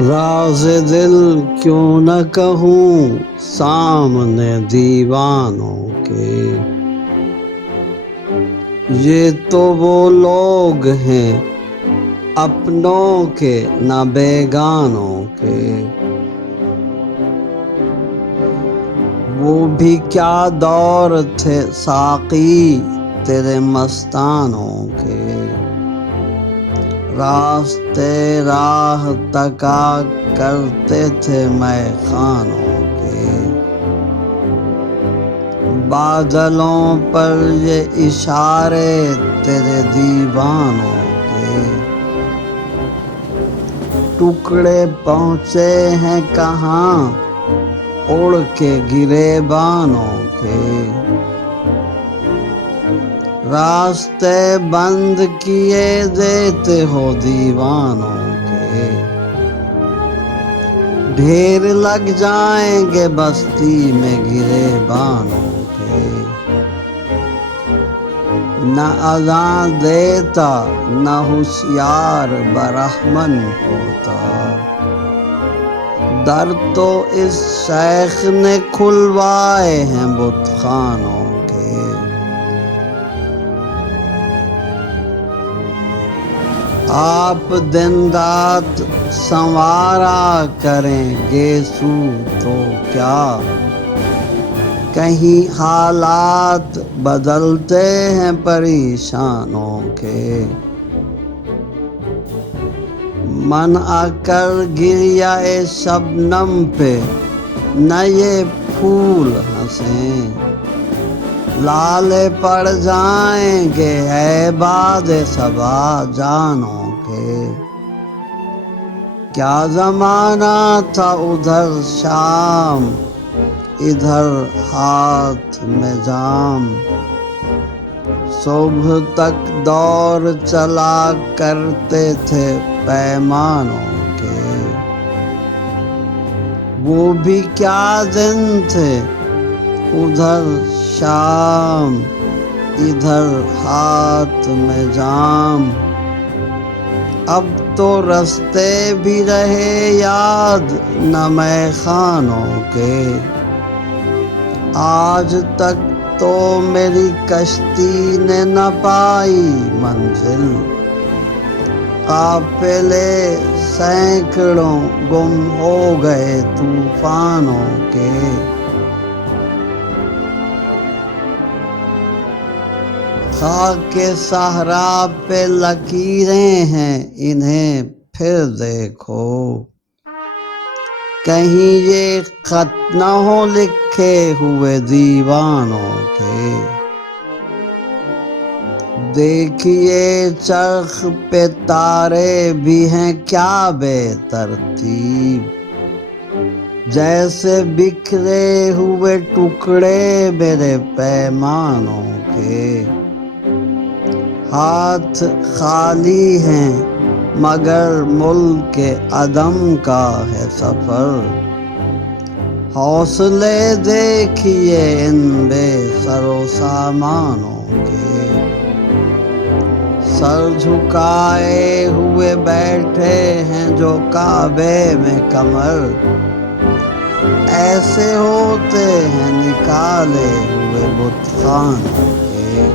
راز دل کیوں نہ کہوں سامنے دیوانوں کے، یہ تو وہ لوگ ہیں اپنوں کے نہ بیگانوں کے، وہ بھی کیا دور تھے ساقی تیرے مستانوں کے، راستے راہ تکا کرتے تھے مے خانوں کے، بادلوں پر یہ اشارے تیرے دیوانوں کے، ٹکڑے پہنچے ہیں کہاں اڑ کے گریبانوں کے، راستے بند کیے دیتے ہو دیوانوں کے، ڈھیر لگ جائیں گے بستی میں گریبانوں کے، نہ اذاں دیتا نہ ہوشیار برہمن ہوتا، در تو اس شیخ نے کھلوائے ہیں بت خانوں کے، آپ دن رات سنوارا کریں گیسو تو کیا، کہیں حالات بدلتے ہیں پریشانوں کے، منع کر گریہ شبنم پہ نہ یہ پھول ہنسیں، لالے پڑ جائیں گے اے باد صبا جانوں کے، کیا زمانہ تھا ادھر شام ادھر ہاتھ میں جام، صبح تک دور چلا کرتے تھے پیمانوں کے، وہ بھی کیا دن تھے ادھر شام ادھر ہاتھ میں جام، اب تو رستے بھی رہے یاد نہ مے خانوں کے، آج تک تو میری کشتی نے نہ پائی منزل، قافلے سینکڑوں گم ہو گئے طوفانوں کے، خاک صحرا پہ لکیریں ہیں انہیں پھر دیکھو، کہیں یہ خط نہ ہو لکھے ہوئے دیوانوں کے، دیکھیے چرخ پہ تارے بھی ہیں کیا بے ترتیب، جیسے بکھرے ہوئے ٹکڑے میرے پیمانوں کے، ہاتھ خالی ہیں مگر ملک عدم کا ہے سفر، حوصلے دیکھیے ان بے سر و سامانوں کے، سر جھکائے ہوئے بیٹھے ہیں جو کعبے میں کمر، ایسے ہوتے ہیں نکالے ہوئے بت خانوں کے،